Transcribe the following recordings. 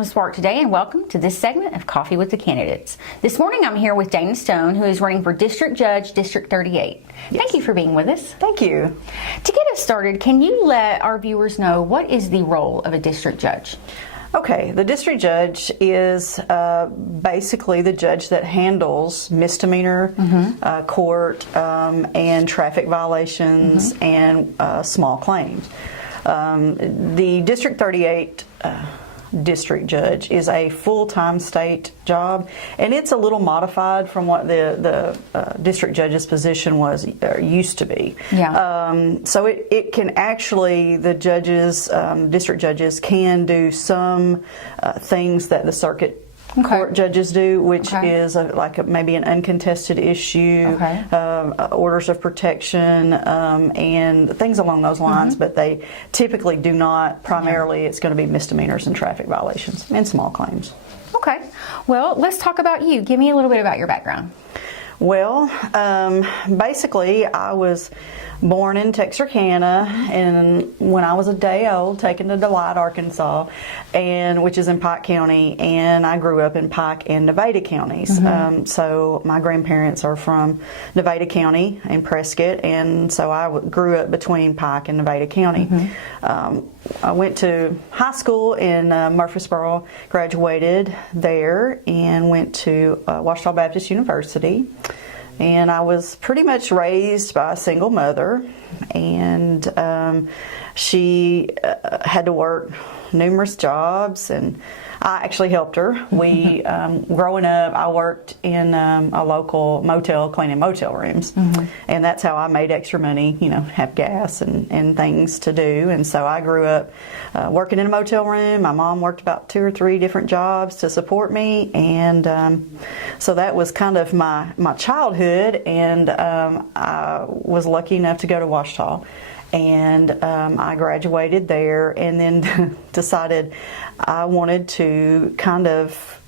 from Spark today, and welcome to this segment of Coffee with the Candidates. This morning I'm here with Dana Stone, who is running for District Judge, District 38. Yes. Thank you for being with us. Thank you. To get us started, can you let our viewers know what is the role of a district judge? Okay, the district judge is basically the judge that handles misdemeanor court and traffic violations and small claims. The District 38 district judge is a full-time state job, and it's a little modified from what the district judge's position was used to be. Yeah. So it can actually, the judges, district judges can do some things that the circuit court judges do, which is maybe an uncontested issue, orders of protection, and things along those lines, but they typically do not. Primarily, it's going to be misdemeanors and traffic violations and small claims. Okay. Well, let's talk about you. Give me a little bit about your background. Well, basically, I was born in Texarkana, and when I was a day old, taken to Delight, Arkansas, which is in Pike County, and I grew up in Pike and Nevada counties. So my grandparents are from Nevada County in Prescott, and so I grew up between Pike and Nevada County. I went to high school in Murfreesboro, graduated there, and went to Ouachita Baptist University. And I was pretty much raised by a single mother, and she had to work numerous jobs, and I actually helped her. We, growing up, I worked in a local motel, cleaning motel rooms, and that's how I made extra money, have gas and things to do. And so I grew up working in a motel room. My mom worked about 2 or 3 different jobs to support me, and so that was kind of my childhood, and I was lucky enough to go to Ouachita. And I graduated there, and then decided I wanted to kind of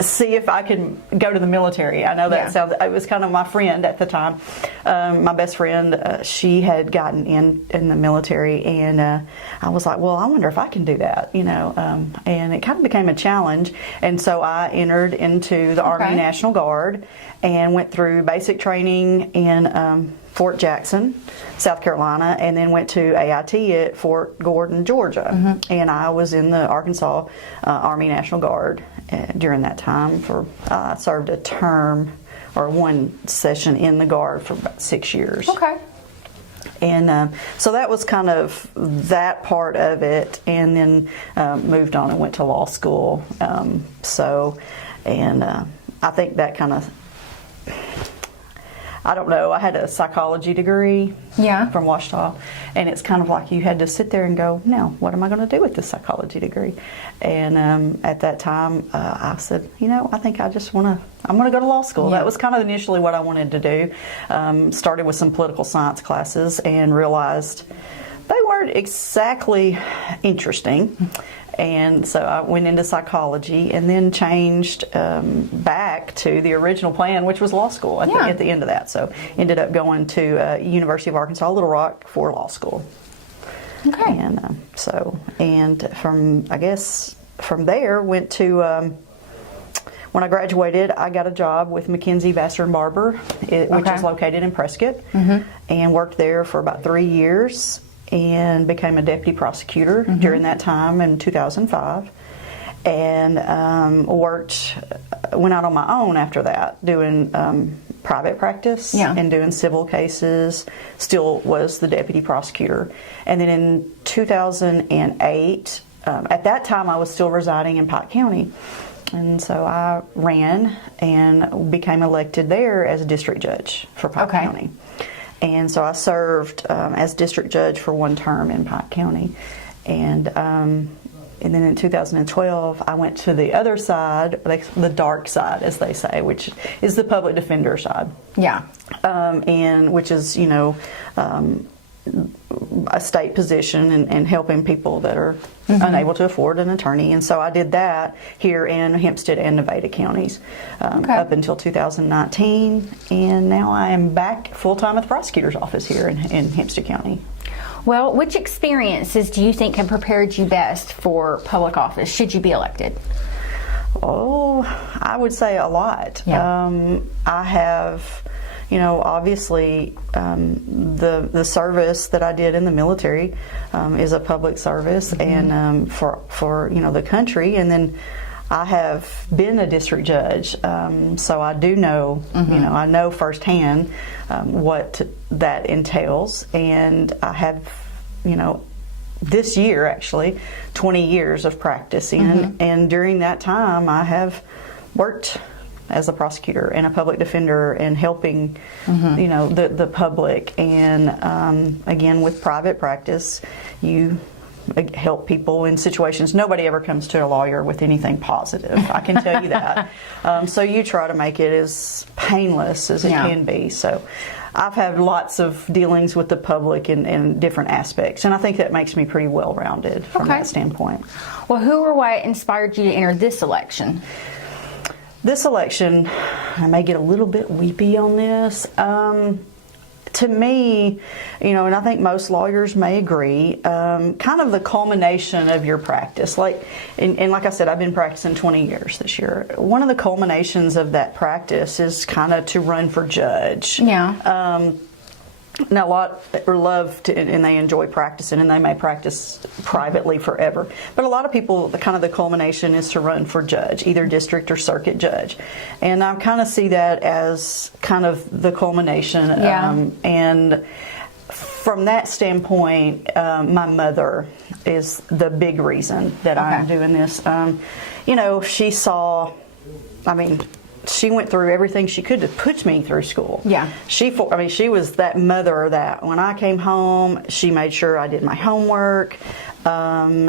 see if I could go to the military. I know that sounds, it was kind of my friend at the time, my best friend, she had gotten in the military, and I was like, well, I wonder if I can do that, and it kind of became a challenge. And so I entered into the Army National Guard and went through basic training in Fort Jackson, South Carolina, and then went to AIT at Fort Gordon, Georgia. And I was in the Arkansas Army National Guard during that time. I served a term or one session in the Guard for about 6 years. Okay. And so that was kind of that part of it, and then moved on and went to law school. I think that kind of, I don't know, I had a psychology degree from Ouachita, and it's kind of like you had to sit there and go, now, what am I going to do with this psychology degree? And at that time, I said, I think I'm going to go to law school. That was kind of initially what I wanted to do. Started with some political science classes and realized they weren't exactly interesting. And so I went into psychology, and then changed back to the original plan, which was law school at the end of that. So ended up going to University of Arkansas, Little Rock for law school. Okay. And from there went to, when I graduated, I got a job with McKenzie, Vassar and Barber, which is located in Prescott, and worked there for about 3 years. And became a deputy prosecutor during that time in 2005, and went out on my own after that, doing private practice and doing civil cases. Still was the deputy prosecutor. And then in 2008, at that time I was still residing in Pike County, and so I ran and became elected there as a district judge for Pike County. And so I served as district judge for 1 term in Pike County. And then in 2012, I went to the other side, the dark side, as they say, which is the public defender side. Yeah. And which is, a state position and helping people that are unable to afford an attorney. And so I did that here in Hempstead and Nevada counties up until 2019. And now I am back full-time at the prosecutor's office here in Hempstead County. Well, which experiences do you think have prepared you best for public office should you be elected? Oh, I would say a lot. Yeah. I have, obviously the service that I did in the military is a public service, and for the country, and then I have been a district judge, so I do know, I know firsthand what that entails, and I have, this year actually 20 years of practicing, and during that time I have worked as a prosecutor and a public defender and helping the public, and again with private practice you help people in situations. Nobody ever comes to a lawyer with anything positive, I can tell you that. So you try to make it as painless as it can be. So I've had lots of dealings with the public in different aspects, and I think that makes me pretty well-rounded from that standpoint. Well, who or what inspired you to enter this election? This election, I may get a little bit weepy on this. To me, and I think most lawyers may agree, kind of the culmination of your practice. And like I said, I've been practicing 20 years this year. One of the culminations of that practice is kind of to run for judge. Yeah. Now, a lot love to, and they enjoy practicing, and they may practice privately forever. But a lot of people, the culmination is to run for judge, either district or circuit judge. And I kind of see that as kind of the culmination. Yeah. And from that standpoint, my mother is the big reason that I'm doing this. She saw, she went through everything she could to put me through school. Yeah. She was that mother that when I came home, she made sure I did my homework.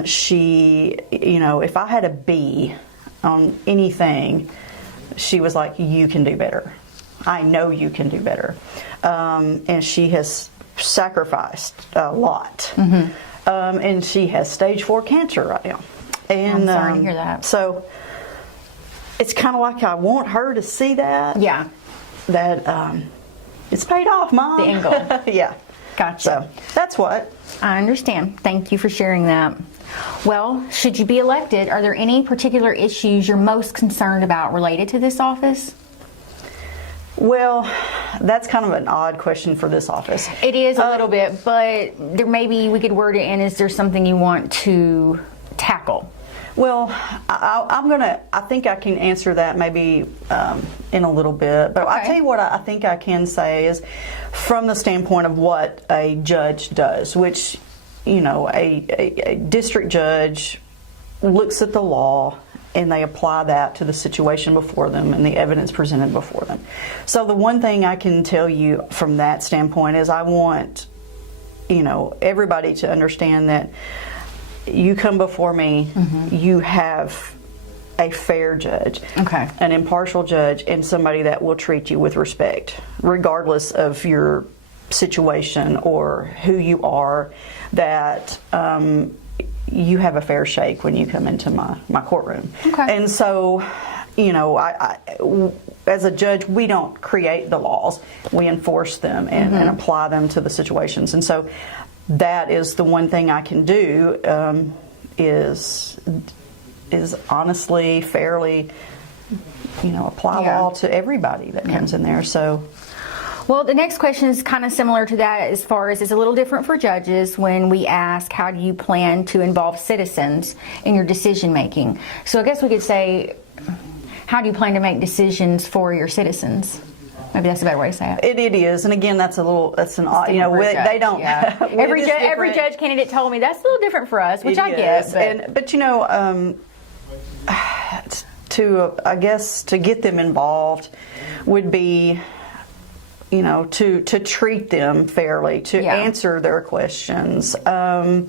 She, if I had a B on anything, she was like, you can do better. I know you can do better. And she has sacrificed a lot. And she has stage 4 cancer right now. And I'm sorry to hear that. So it's kind of like I want her to see that. Yeah. That it's paid off, Mom. The end goal. Yeah. Gotcha. So that's what. I understand. Thank you for sharing that. Well, should you be elected, are there any particular issues you're most concerned about related to this office? Well, that's kind of an odd question for this office. It is a little bit, but there maybe we could word it in, is there something you want to tackle? Well, I think I can answer that maybe in a little bit. But I'll tell you what I think I can say is from the standpoint of what a judge does, which, a district judge looks at the law and they apply that to the situation before them and the evidence presented before them. So the one thing I can tell you from that standpoint is I want, everybody to understand that you come before me, you have a fair judge, an impartial judge, and somebody that will treat you with respect, regardless of your situation or who you are, that you have a fair shake when you come into my courtroom. And so, as a judge, we don't create the laws, we enforce them and apply them to the situations. And so that is the one thing I can do, is honestly, fairly, apply law to everybody that comes in there. So, well, the next question is kind of similar to that, as far as it's a little different for judges when we ask, how do you plan to involve citizens in your decision making? So I guess we could say, how do you plan to make decisions for your citizens? Maybe that's a better way to say it. It is, and again, that's an odd, they don't. Yeah. every judge candidate told me that's a little different for us, which I get. But to get them involved would be, to treat them fairly, to answer their questions. One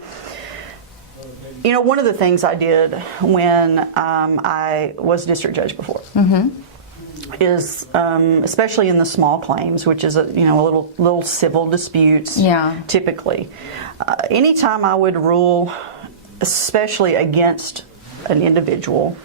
of the things I did when I was district judge before is, especially in the small claims, which is a little civil disputes. Typically, anytime I would rule, especially against an individual,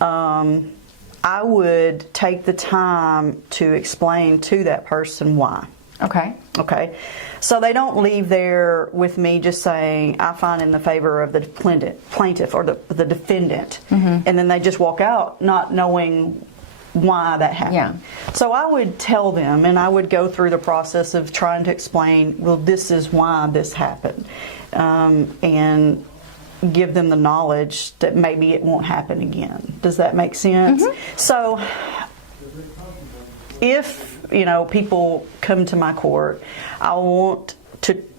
I would take the time to explain to that person why. Okay. Okay, so they don't leave there with me just saying, I find in the favor of the plaintiff or the defendant, and then they just walk out not knowing why that happened. Yeah. So I would tell them, and I would go through the process of trying to explain, well, this is why this happened, and give them the knowledge that maybe it won't happen again. Does that make sense? So if people come to my court, I want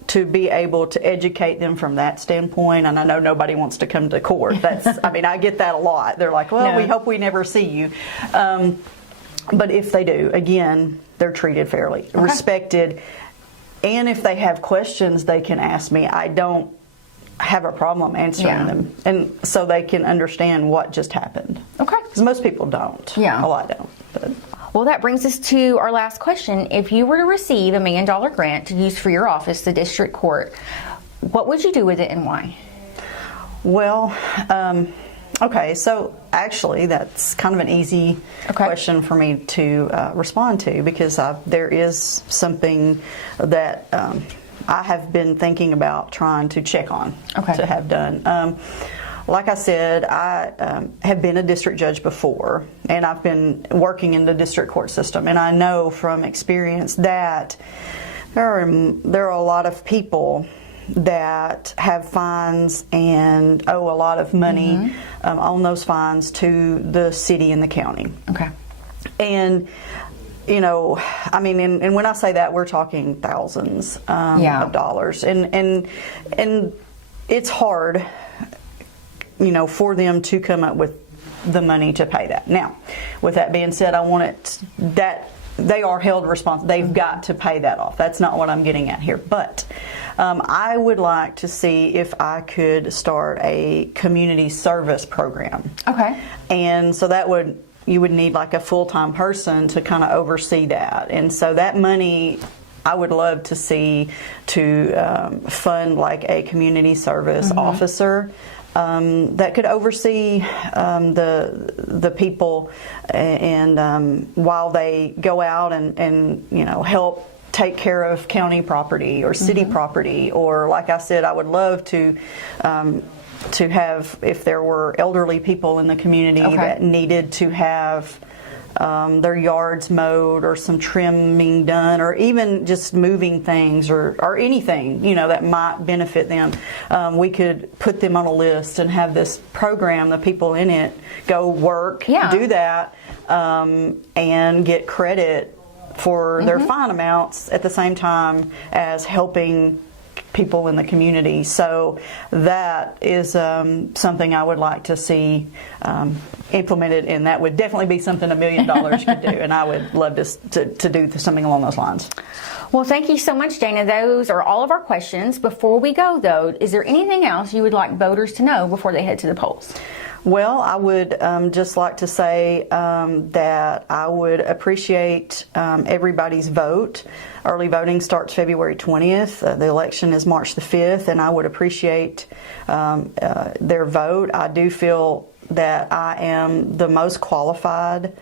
to be able to educate them from that standpoint. And I know nobody wants to come to court. I get that a lot. They're like, well, No. we hope we never see you. But if they do, again, they're treated fairly, respected. And if they have questions, they can ask me. I don't have a problem answering them. And so they can understand what just happened. Okay. Because most people don't. Yeah. A lot don't. But. Well, that brings us to our last question. If you were to receive $1 million grant to use for your office, the district court, what would you do with it and why? Well, okay, so actually that's kind of an easy question for me to respond to, because there is something that I have been thinking about trying to check on to have done. Like I said, I have been a district judge before, and I've been working in the district court system, and I know from experience that there are a lot of people that have fines and owe a lot of money on those fines to the city and the county. Okay. And and when I say that, we're talking thousands of dollars, and it's hard, for them to come up with the money to pay that. Now, with that being said, I want it that they are held responsible. They've got to pay that off. That's not what I'm getting at here. But I would like to see if I could start a community service program. Okay. And so you would need like a full-time person to kind of oversee that. And so that money, I would love to see to fund like a community service officer that could oversee the people, and while they go out and help take care of county property or city property, or like I said, I would love to have, if there were elderly people in the community that needed to have their yards mowed or some trimming done, or even just moving things or anything that might benefit them, we could put them on a list and have this program, the people in it go work, do that, and get credit for their fine amounts at the same time as helping people in the community. So that is something I would like to see implemented, and that would definitely be something $1 million could do, and I would love to do something along those lines. Well, thank you so much, Dana. Those are all of our questions. Before we go, though, is there anything else you would like voters to know before they head to the polls? Well, I would just like to say that I would appreciate everybody's vote. Early voting starts February 20th. The election is March the 5th, and I would appreciate their vote. I do feel that I am the most qualified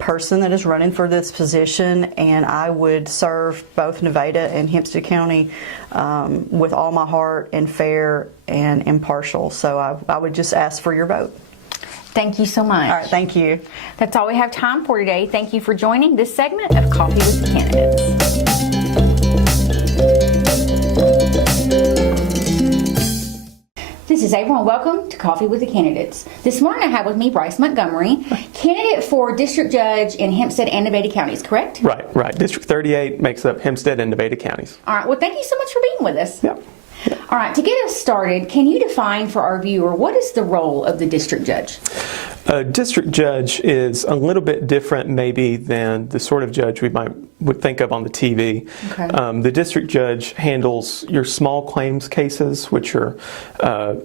person that is running for this position, and I would serve both Nevada and Hempstead County with all my heart and fair and impartial. So I would just ask for your vote. Thank you so much. All right, thank you. That's all we have time for today. Thank you for joining this segment of Coffee with the Candidates. This is April, and welcome to Coffee with the Candidates. This morning I have with me Bryce Montgomery, candidate for District Judge in Hempstead and Nevada counties, correct? Right. District 38 makes up Hempstead and Nevada counties. All right. Well, thank you so much for being with us. Yep. All right. To get us started, can you define for our viewer what is the role of the District Judge? A district judge is a little bit different maybe than the sort of judge we would think of on the TV. Okay. The district judge handles your small claims cases, which are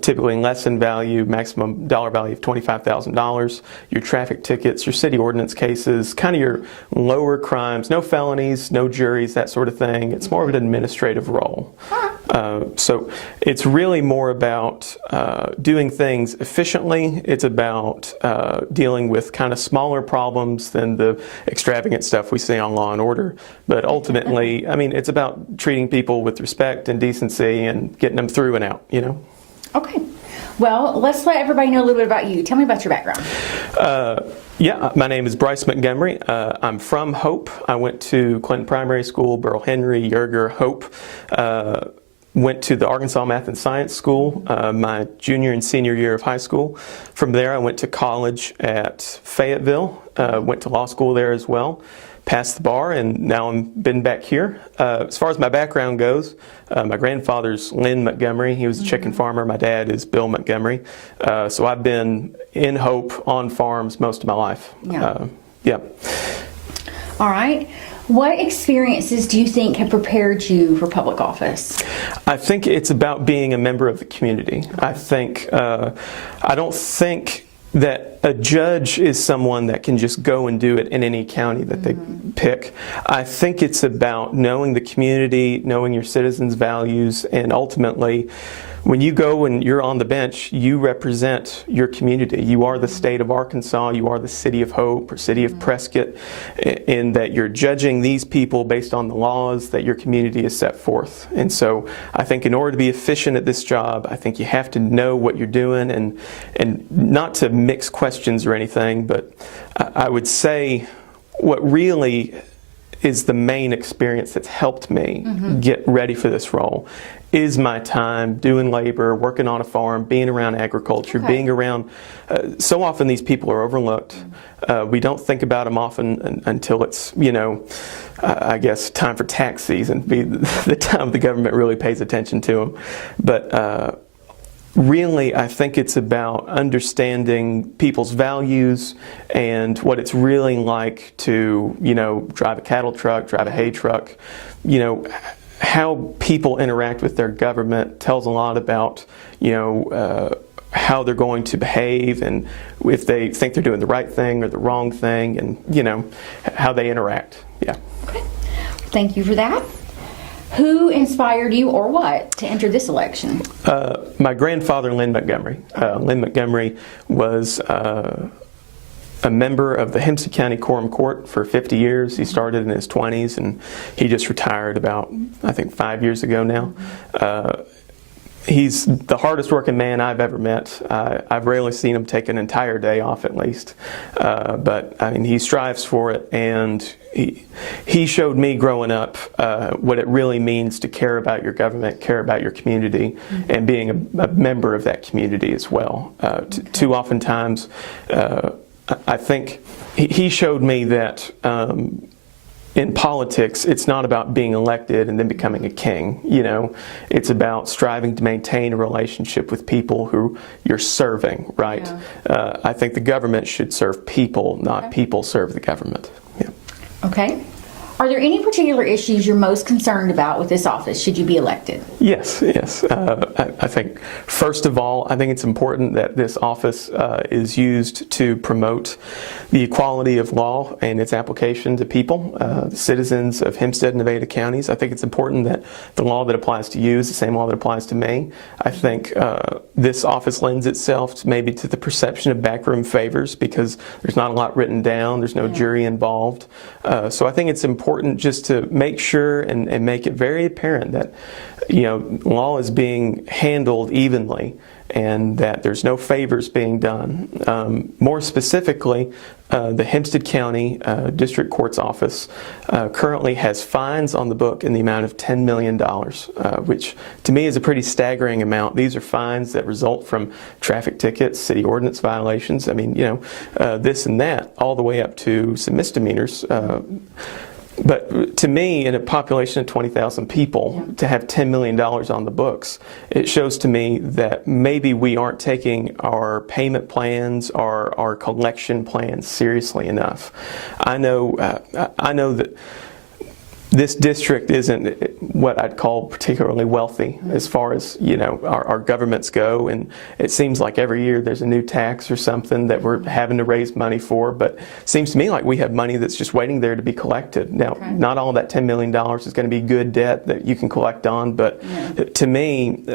typically less in value, maximum dollar value of $25,000, your traffic tickets, your city ordinance cases, kind of your lower crimes, no felonies, no juries, that sort of thing. It's more of an administrative role. So it's really more about doing things efficiently. It's about dealing with kind of smaller problems than the extravagant stuff we see on Law and Order. order. But ultimately, I mean, it's about treating people with respect and decency and getting them through and out, you know? Okay. Well, let's let everybody know a little bit about you. Tell me about your background. Yeah, my name is Bryce Montgomery. I'm from Hope. I went to Clinton Primary School, Burl Henry, Yerger, Hope. Went to the Arkansas Math and Science School my junior and senior year of high school. From there, I went to college at Fayetteville. Went to law school there as well. Passed the bar, and now I've been back here. As far as my background goes, my grandfather's Lynn Montgomery. He was a chicken farmer. My dad is Bill Montgomery. So I've been in Hope on farms most of my life. Yeah. All right. What experiences do you think have prepared you for public office? I think it's about being a member of the community. I don't think that a judge is someone that can just go and do it in any county that they pick. I think it's about knowing the community, knowing your citizens' values, and ultimately, when you go and you're on the bench, you represent your community. You are the state of Arkansas, you are the city of Hope or city of Prescott, in that you're judging these people based on the laws that your community has set forth. And so I think in order to be efficient at this job, I think you have to know what you're doing, and not to mix questions or anything, but I would say what really is the main experience that's helped me get ready for this role is my time doing labor, working on a farm, being around agriculture, being around, so often these people are overlooked. We don't think about them often until it's, I guess, time for tax season, be the time the government really pays attention to them. But really, I think it's about understanding people's values and what it's really like to, drive a cattle truck, drive a hay truck. How people interact with their government tells a lot about, how they're going to behave, and if they think they're doing the right thing or the wrong thing, and, how they interact. Yeah. Okay. Thank you for that. Who inspired you, or what, to enter this election? My grandfather, Lynn Montgomery. Lynn Montgomery was a member of the Hempstead County Quorum Court for 50 years. He started in his 20s, and he just retired about, I think, 5 years ago now. He's the hardest working man I've ever met. I've rarely seen him take an entire day off, at least. But I mean, he strives for it, and he showed me growing up what it really means to care about your government, care about your community, and being a member of that community as well. Too often times, I think he showed me that in politics, it's not about being elected and then becoming a king. It's about striving to maintain a relationship with people who you're serving, right? Yeah. I think the government should serve people, not people serve the government. Yeah. Okay. Are there any particular issues you're most concerned about with this office should you be elected? Yes. I think, first of all, I think it's important that this office is used to promote the equality of law and its application to people, the citizens of Hempstead and Nevada counties. I think it's important that the law that applies to you is the same law that applies to me. I think this office lends itself maybe to the perception of backroom favors because there's not a lot written down, there's no jury involved. So I think it's important just to make sure and make it very apparent that law is being handled evenly and that there's no favors being done. More specifically, the Hempstead County District Court's office currently has fines on the book in the amount of $10 million, which to me is a pretty staggering amount. These are fines that result from traffic tickets, city ordinance violations. I mean, this and that, all the way up to some misdemeanors. But to me, in a population of 20,000 people, to have $10 million on the books, it shows to me that maybe we aren't taking our payment plans, our collection plans seriously enough. I know that this district isn't what I'd call particularly wealthy as far as our governments go, and it seems like every year there's a new tax or something that we're having to raise money for, but it seems to me like we have money that's just waiting there to be collected. Now, not all that $10 million is going to be good debt that you can collect on, but to me,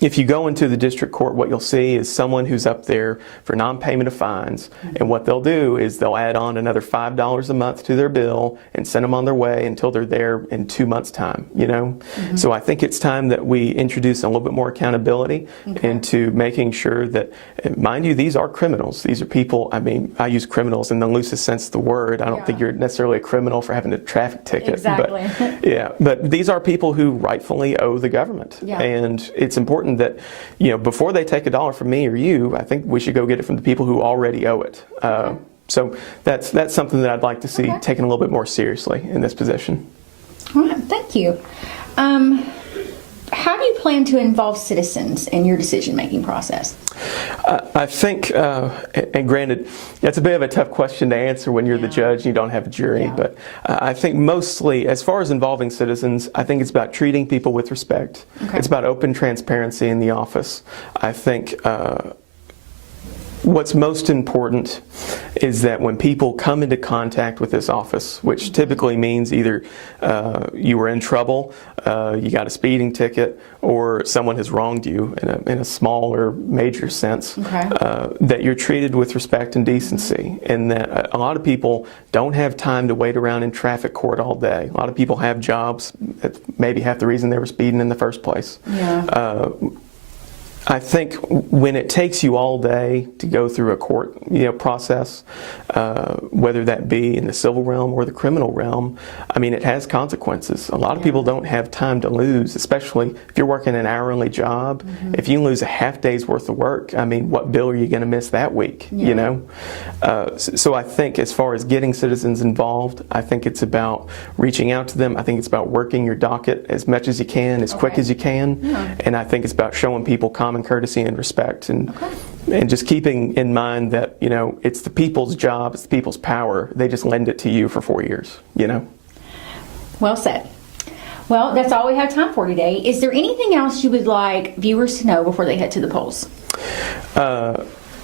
if you go into the district court, what you'll see is someone who's up there for non-payment of fines, and what they'll do is they'll add on another $5 a month to their bill and send them on their way until they're there in 2 months' time, you know? So I think it's time that we introduce a little bit more accountability into making sure that, mind you, these are criminals. These are people, I mean, I use criminals in the loosest sense of the word. I don't think you're necessarily a criminal for having a traffic ticket. Exactly. But, yeah, but these are people who rightfully owe the government. Yeah. And it's important that, you know, before they take $1 from me or you, I think we should go get it from the people who already owe it. So that's something that I'd like to see taken a little bit more seriously in this position. All right, thank you. How do you plan to involve citizens in your decision-making process? I think, and granted, that's a bit of a tough question to answer when you're the judge and you don't have a jury, but I think mostly, as far as involving citizens, I think it's about treating people with respect. It's about open transparency in the office. I think what's most important is that when people come into contact with this office, which typically means either you were in trouble, you got a speeding ticket, or someone has wronged you in a small or major sense, that you're treated with respect and decency, and that a lot of people don't have time to wait around in traffic court all day. A lot of people have jobs. That's maybe half the reason they were speeding in the first place. I think when it takes you all day to go through a court, process, whether that be in the civil realm or the criminal realm, I mean, it has consequences. A lot of people don't have time to lose, especially if you're working an hourly job. If you lose a half day's worth of work, I mean, what bill are you going to miss that week? You know? So I think as far as getting citizens involved, I think it's about reaching out to them. I think it's about working your docket as much as you can, as quick as you can. And I think it's about showing people common courtesy and respect, and just keeping in mind that, it's the people's job, it's the people's power. They just lend it to you for 4 years, Well said. Well, that's all we have time for today. Is there anything else you would like viewers to know before they head to the polls?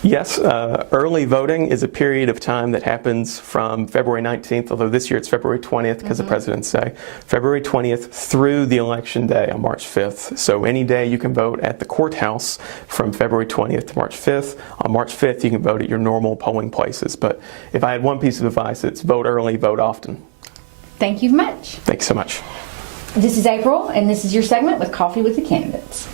Yes, early voting is a period of time that happens from February 19th, although this year it's February 20th because of President's Day, February 20th through the election day on March 5th. So any day you can vote at the courthouse from February 20th to March 5th. On March 5th you can vote at your normal polling places. But if I had one piece of advice, it's vote early, vote often. Thank you much. Thanks so much. This is April, and this is your segment with Coffee with the Candidates.